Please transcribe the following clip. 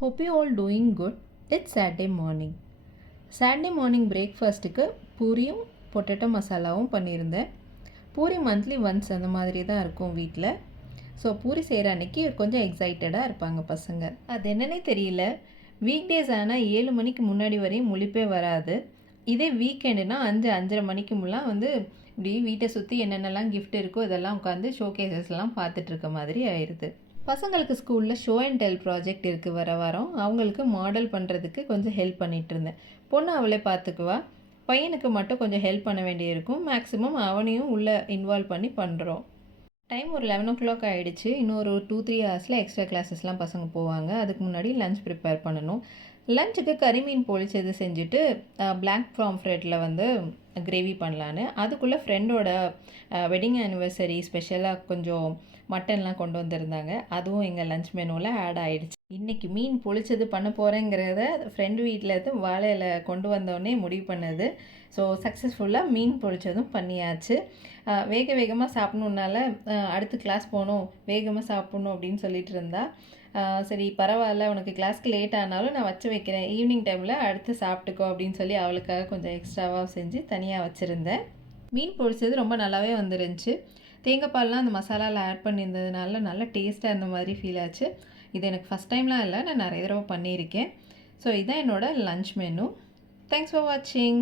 Hope you all doing good. It's Saturday morning. Saturday morning breakfastக்கு பூரியும் potato மசாலாவும் பண்ணியிருந்தேன். பூரி மந்த்லி ஒன்ஸ் அந்த மாதிரி தான் இருக்கும் வீட்டில். ஸோ பூரி செய்கிற அன்றைக்கி கொஞ்சம் எக்ஸைட்டடாக இருப்பாங்க பசங்க. அது என்னன்னே தெரியல, வீக் டேஸ் ஆனால் 7 மணிக்கு முன்னாடி வரையும் முழிப்பே வராது. இதே வீக்கெண்டுனா 5-5:30 மணிக்கு முல்லாம் இப்படி வீட்டை சுற்றி என்னென்னலாம் கிஃப்ட் இருக்கோ இதெல்லாம் உட்காந்து ஷோகேசஸ்லாம் பார்த்துட்ருக்க மாதிரி ஆயிடுது. பசங்களுக்கு ஸ்கூலில் ஷோ அண்ட் டெல் ப்ராஜெக்ட் இருக்குது வர வாரம். அவங்களுக்கு மாடல் பண்ணுறதுக்கு கொஞ்சம் ஹெல்ப் பண்ணிகிட்டு இருந்தேன். பொண்ணு அவளே பார்த்துக்குவா, பையனுக்கு மட்டும் கொஞ்சம் ஹெல்ப் பண்ண வேண்டியிருக்கும். மேக்ஸிமம் அவனையும் உள்ளே இன்வால்வ் பண்ணி பண்ணுறோம். டைம் ஒரு 11 o'clock ஆகிடுச்சு. இன்னும் ஒரு 2-3 ஹவர்ஸில் எக்ஸ்ட்ரா கிளாஸஸ்லாம் பசங்க போவாங்க. அதுக்கு முன்னாடி லஞ்ச் ப்ரிப்பேர் பண்ணணும். லஞ்சுக்கு கறி மீன் பொழிச்சது செஞ்சுட்டு பிளாக் ஃப்ரெட்டில் கிரேவி பண்ணலான்னு. அதுக்குள்ளே ஃப்ரெண்டோட வெட்டிங் ஆனிவர்சரி ஸ்பெஷலாக கொஞ்சம் மட்டன்லாம் கொண்டு வந்திருந்தாங்க. அதுவும் எங்கள் லஞ்ச் மெனுவில் ஆட் ஆகிடுச்சு. இன்றைக்கி மீன் பொழிச்சது பண்ண போகிறேங்கிறத ஃப்ரெண்டு வீட்டில் வாழையில் கொண்டு வந்தோடனே முடிவு பண்ணது. ஸோ சக்ஸஸ்ஃபுல்லாக மீன் பொழிச்சதும் பண்ணியாச்சு. வேகமாக சாப்பிட்ணுன்னால அடுத்து கிளாஸ் போகணும், வேகமாக சாப்பிட்ணும் அப்படின்னு சொல்லிட்டு இருந்தா. சரி பரவாயில்ல, உனக்கு கிளாஸ்க்கு லேட் ஆனாலும் நான் வச்சு வைக்கிறேன், ஈவினிங் டைமில் அடுத்து சாப்பிட்டுக்கோ அப்படின்னு சொல்லி அவளுக்காக கொஞ்சம் எக்ஸ்ட்ராவாக செஞ்சு தனியாக வச்சுருந்தேன். மீன் பொரிச்சது ரொம்ப நல்லாவே வந்துருந்துச்சு. தேங்காய் பால்லாம் அந்த மசாலாவில் ஆட் பண்ணியிருந்ததுனால நல்ல டேஸ்ட்டாக இருந்த மாதிரி ஃபீல் ஆச்சு. இது எனக்கு ஃபஸ்ட் டைம்லாம் இல்லை, நான் நிறைய தடவை பண்ணியிருக்கேன். ஸோ இதுதான் என்னோடய லன்ச் மெனு. தேங்க்ஸ் ஃபார் வாட்சிங்.